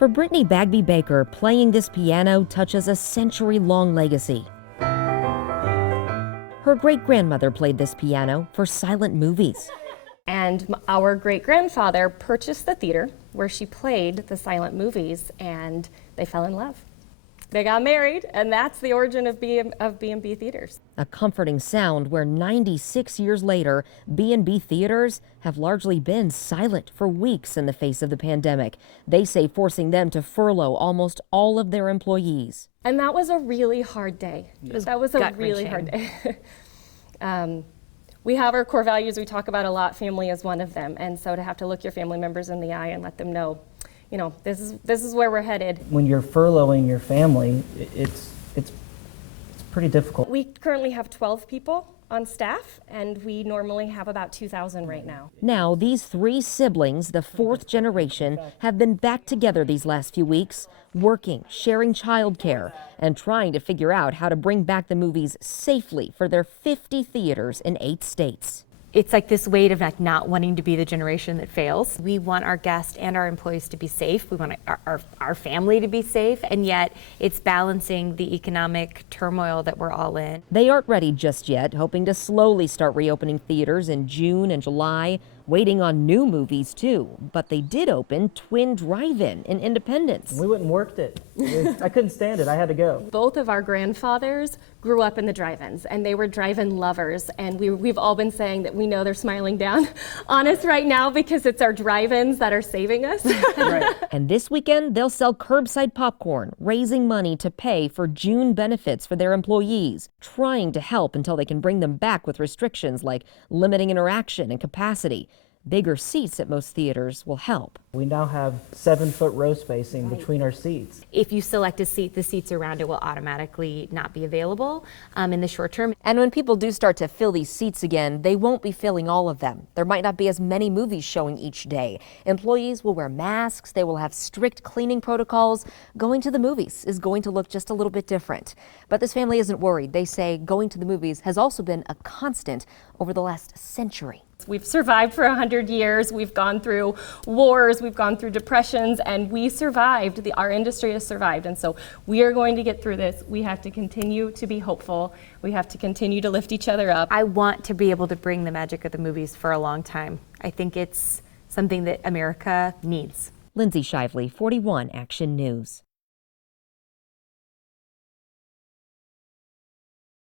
For Brittany Bagby Baker, playing this piano touches a century-long legacy. Her great-grandmother played this piano for silent movies. And our great-grandfather purchased the theater where she played the silent movies, and they fell in love. They got married, and that's the origin of B&B Theatres. A comforting sound where 96 years later, B&B Theatres have largely been silent for weeks in the face of the pandemic. They say forcing them to furlough almost all of their employees. And that was a really hard day. That was a really hard day. We have our core values we talk about a lot. Family is one of them. And so to have to look your family members in the eye and let them know, you know, this is where we're headed. When you're furloughing your family, it's pretty difficult. We currently have 12 people on staff, and we normally have about 2,000 right now. Now, these three siblings, the fourth generation, have been back together these last few weeks, working, sharing childcare, and trying to figure out how to bring back the movies safely for their 50 theaters in 8 states. It's like this weight of like not wanting to be the generation that fails. We want our guests and our employees to be safe. We want our family to be safe, and yet it's balancing the economic turmoil that we're all in. They aren't ready just yet, hoping to slowly start reopening theaters in June and July, waiting on new movies too. But they did open Twin Drive-In in Independence. We went and worked it. I couldn't stand it. I had to go. Both of our grandfathers grew up in the drive-ins, and they were drive-in lovers. And we've all been saying that we know they're smiling down on us right now because it's our drive-ins that are saving us. Right. And this weekend, they'll sell curbside popcorn, raising money to pay for June benefits for their employees, trying to help until they can bring them back with restrictions like limiting interaction and capacity. Bigger seats at most theaters will help. We now have 7-foot row spacing between our seats. If you select a seat, the seats around it will automatically not be available in the short term. And when people do start to fill these seats again, they won't be filling all of them. There might not be as many movies showing each day. Employees will wear masks. They will have strict cleaning protocols. Going to the movies is going to look just a little bit different. But this family isn't worried. They say going to the movies has also been a constant over the last century. We've survived for 100 years. We've gone through wars, we've gone through depressions, and we survived. Our industry has survived, and so we are going to get through this. We have to continue to be hopeful. We have to continue to lift each other up. I want to be able to bring the magic of the movies for a long time. I think it's something that America needs. Lindsay Shively, 41 Action News.